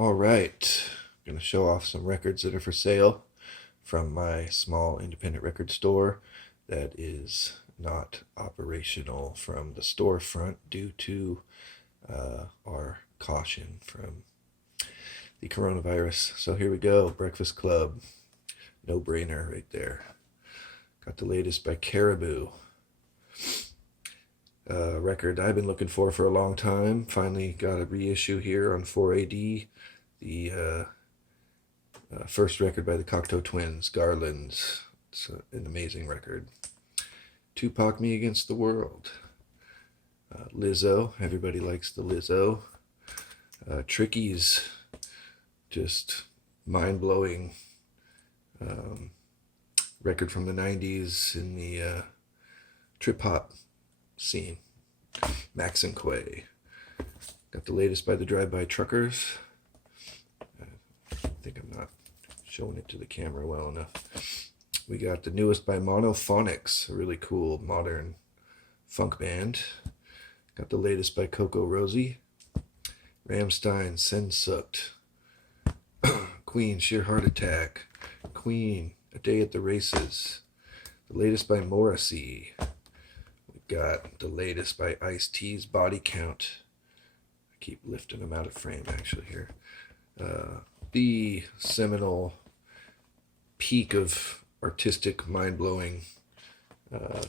All right, I'm going to show off some records that are for sale from my small independent record store that is not operational from the storefront due to our caution from the coronavirus. So here we go, Breakfast Club, no brainer right there. Got the latest by Caribou. Record I've been looking for a long time. Finally got a reissue here on 4AD. The first record by the Cocteau Twins, Garlands. It's an amazing record. Tupac, Me Against the World. Lizzo, everybody likes the Lizzo. Tricky's, just mind-blowing record from the 90s in the trip-hop scene. Max and Quay. Got the latest by the Drive-By Truckers. I think I'm not showing it to the camera well enough. We got the newest by Monophonics, a really cool modern funk band. Got the latest by Coco Rosie. Rammstein, Sensucht. Queen, Sheer Heart Attack. Queen, A Day at the Races. The latest by Morrissey. We got the latest by Ice-T's Body Count. I keep lifting them out of frame actually here. The seminal peak of artistic, mind-blowing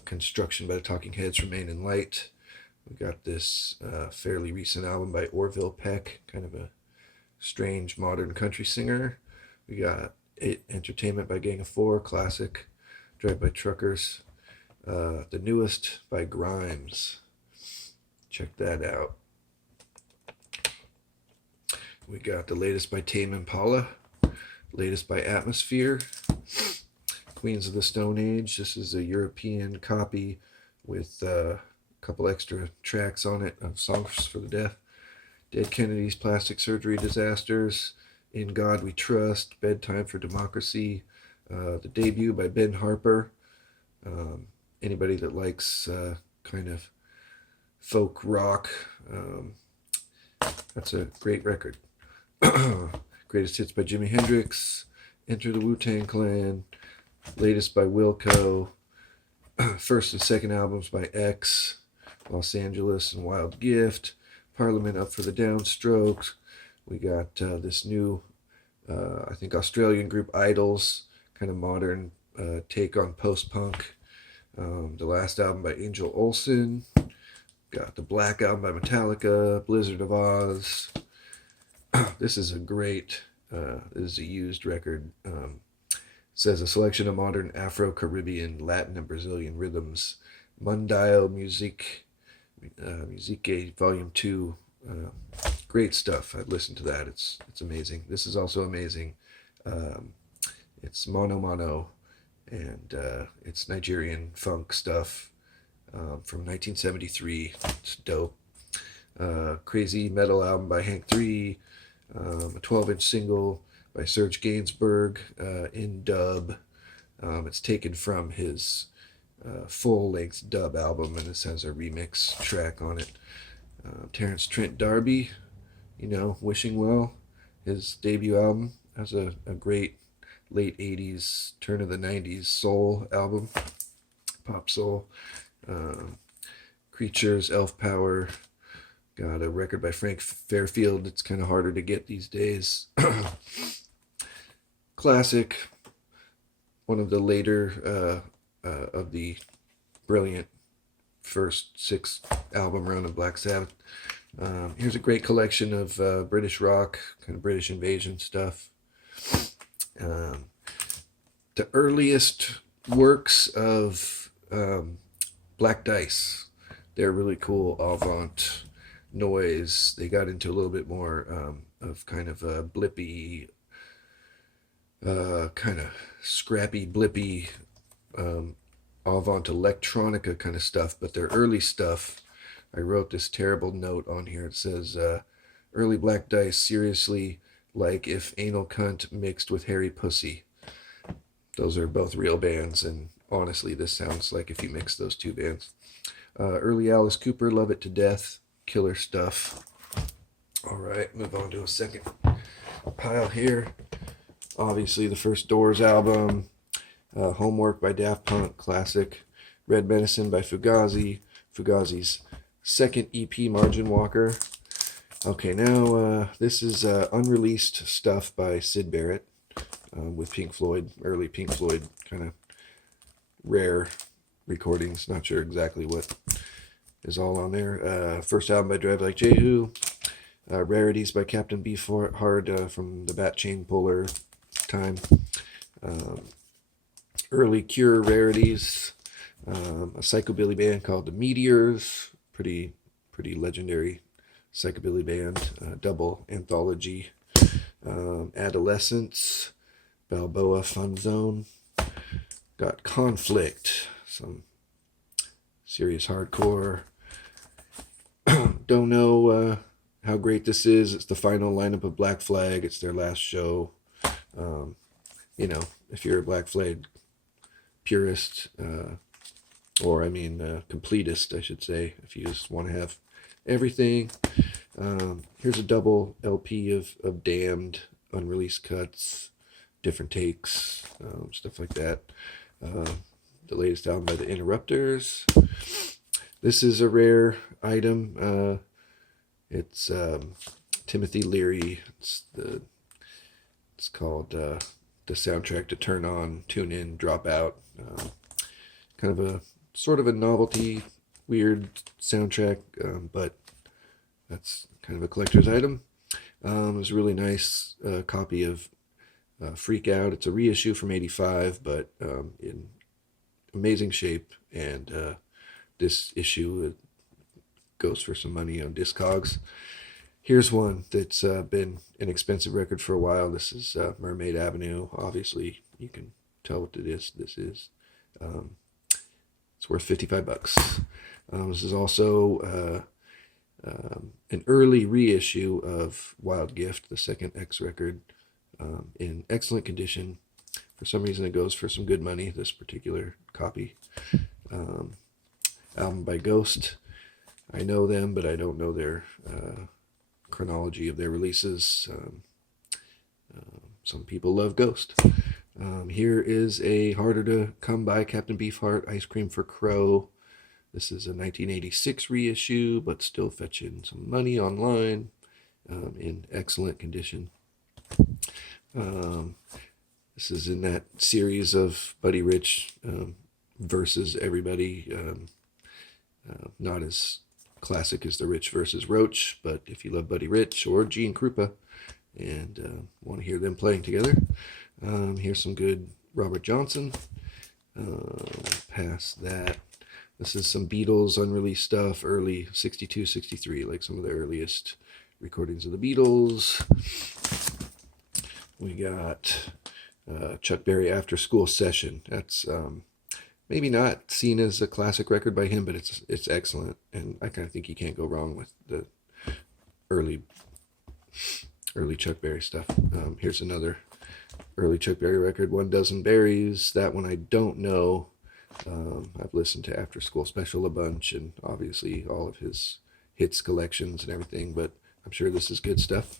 construction by the Talking Heads, Remain in Light. We got this fairly recent album by Orville Peck, kind of a strange modern country singer. We got Entertainment by Gang of Four, classic. Drive-By Truckers. The newest by Grimes. Check that out. We got the latest by Tame Impala, latest by Atmosphere, Queens of the Stone Age. This is a European copy with a couple extra tracks on it of Songs for the Deaf. Dead Kennedys, Plastic Surgery Disasters, In God We Trust, Bedtime for Democracy, the debut by Ben Harper. Anybody that likes kind of folk rock, that's a great record. Greatest Hits by Jimi Hendrix, Enter the Wu-Tang Clan, latest by Wilco, first and second albums by X, Los Angeles and Wild Gift, Parliament, Up for the Downstrokes. We got this new, I think, Australian group Idols, kind of modern take on post-punk. The last album by Angel Olsen. Got the Black Album by Metallica, Blizzard of Oz. This is a great, this is a used record. It says a selection of modern Afro-Caribbean, Latin, and Brazilian rhythms. Mundial Musique Volume 2. Great stuff. I've listened to that. It's amazing. This is also amazing. It's Mono Mono, and it's Nigerian funk stuff from 1973. It's dope. Crazy Metal album by Hank 3. A 12-inch single by Serge Gainsbourg in dub. It's taken from his full-length dub album, and this has a remix track on it. Terrence Trent D'Arby, Wishing Well, his debut album, has a great late 80s, turn of the 90s soul album, pop soul. Creatures, Elf Power. Got a record by Frank Fairfield. It's kind of harder to get these days. Classic. One of the later of the brilliant first 6 album run of Black Sabbath. Here's a great collection of British rock, kind of British invasion stuff. The earliest works of Black Dice. They're really cool avant noise. They got into a little bit more of kind of a blippy, kind of scrappy, blippy, avant electronica kind of stuff. But their early stuff, I wrote this terrible note on here. It says, early Black Dice, seriously, like if Anal Cunt mixed with Hairy Pussy. Those are both real bands, and honestly, this sounds like if you mix those two bands. Early Alice Cooper, Love It to Death, killer stuff. All right, move on to a second pile here. Obviously, the first Doors album, Homework by Daft Punk, classic. Red Medicine by Fugazi, Fugazi's second EP, Margin Walker. Okay, now this is unreleased stuff by Syd Barrett with Pink Floyd, early Pink Floyd, kind of rare recordings. Not sure exactly what is all on there. First album by Drive Like Jehu. Rarities by Captain Beefheart from the Bat Chain Puller time. Early Cure rarities. A psychobilly band called the Meteors. Pretty legendary psychobilly band. Double anthology. Adolescence. Balboa Fun Zone. Got Conflict. Some serious hardcore. Don't know how great this is. It's the final lineup of Black Flag. It's their last show. You know, if you're a Black Flag purist, or I mean completist, I should say, if you just want to have everything. Here's a double LP of Damned, unreleased cuts, different takes, stuff like that. The latest album by the Interrupters. This is a rare item. It's Timothy Leary. It's called the soundtrack to Turn On, Tune In, Drop Out. Kind of a sort of a novelty, weird soundtrack, but that's kind of a collector's item. It was a really nice copy of Freak Out. It's a reissue from '85, but in amazing shape. And this issue goes for some money on Discogs. Here's one that's been an expensive record for a while. This is Mermaid Avenue. Obviously, you can tell what this is. It's worth $55. This is also an early reissue of Wild Gift, the second X record, in excellent condition. For some reason, it goes for some good money, this particular copy. Album by Ghost. I know them, but I don't know their chronology of their releases. Some people love Ghost. Here is a harder to come by Captain Beefheart, Ice Cream for Crow. This is a 1986 reissue, but still fetching some money online, in excellent condition. This is in that series of Buddy Rich versus everybody. Not as classic as the Rich versus Roach, but if you love Buddy Rich or Gene Krupa and want to hear them playing together, here's some good Robert Johnson. Past that, this is some Beatles unreleased stuff, early 62, 63, like some of the earliest recordings of the Beatles. We got Chuck Berry After School Session. That's maybe not seen as a classic record by him, but it's excellent, and I kind of think you can't go wrong with the early Chuck Berry stuff. Here's another early Chuck Berry record, One Dozen Berries. That one I don't know. I've listened to After School Special a bunch, and obviously all of his hits collections and everything, but I'm sure this is good stuff.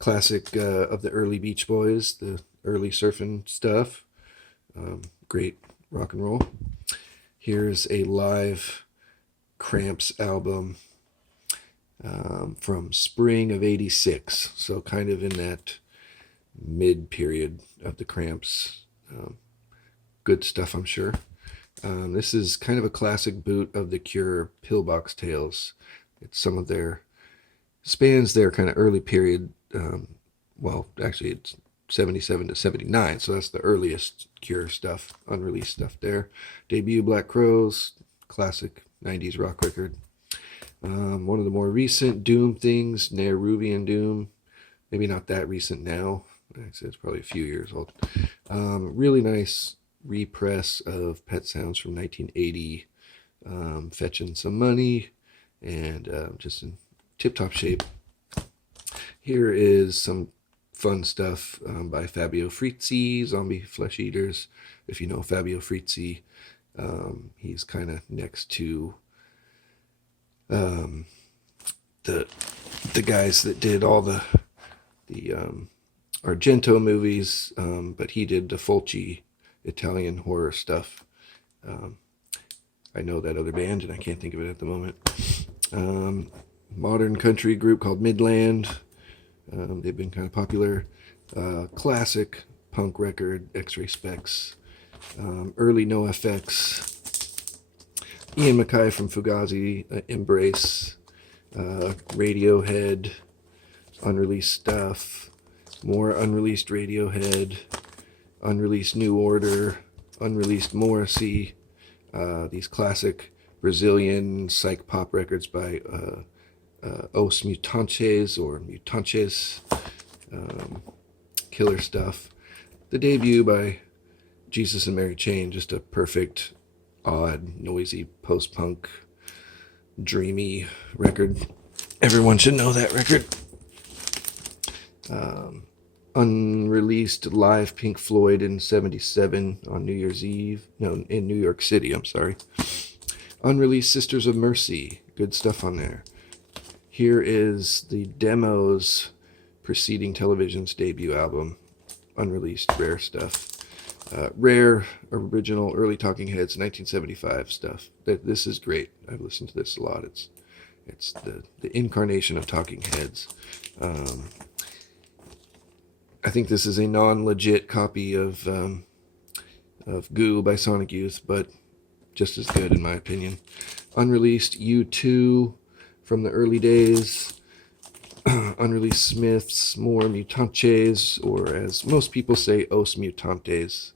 Classic of the early Beach Boys, the early surfing stuff. Great rock and roll. Here's a live Cramps album from spring of '86, so kind of in that mid period of the Cramps. Good stuff, I'm sure. This is kind of a classic boot of the Cure, Pillbox Tales. It's some of their spans their kind of early period. Well, actually, it's 77 to 79, so that's the earliest Cure stuff, unreleased stuff there. Debut Black Crowes, classic 90s rock record. One of the more recent Doom things, Nehruvian Doom, maybe not that recent now. I'd say it's probably a few years old. Really nice repress of Pet Sounds from 1980, fetching some money and just in tip-top shape. Here is some fun stuff by Fabio Frizzi, Zombie Flesh Eaters. If you know Fabio Frizzi, he's kind of next to the the guys that did all the Argento movies, but he did the Fulci Italian horror stuff. I know that other band, and I can't think of it at the moment. Modern country group called Midland. They've been kind of popular. Classic punk record, X-Ray Specs. Early NoFX. Ian MacKaye from Fugazi, Embrace. Radiohead. Unreleased stuff. More unreleased Radiohead. Unreleased New Order. Unreleased Morrissey. These classic Brazilian psych pop records by Os Mutantes or Mutantes. Killer stuff. The debut by Jesus and Mary Chain, just a perfect, odd, noisy, post-punk, dreamy record. Everyone should know that record. Unreleased live Pink Floyd in '77 on New Year's Eve. No, in New York City, I'm sorry. Unreleased Sisters of Mercy. Good stuff on there. Here is the demos preceding Television's debut album. Unreleased, rare stuff. Rare, original, early Talking Heads, 1975 stuff. This is great. I've listened to this a lot. It's the incarnation of Talking Heads. I think this is a non-legit copy of Goo by Sonic Youth, but just as good in my opinion. Unreleased U2 from the early days. Unreleased Smiths, more Mutantes, or as most people say, Os Mutantes.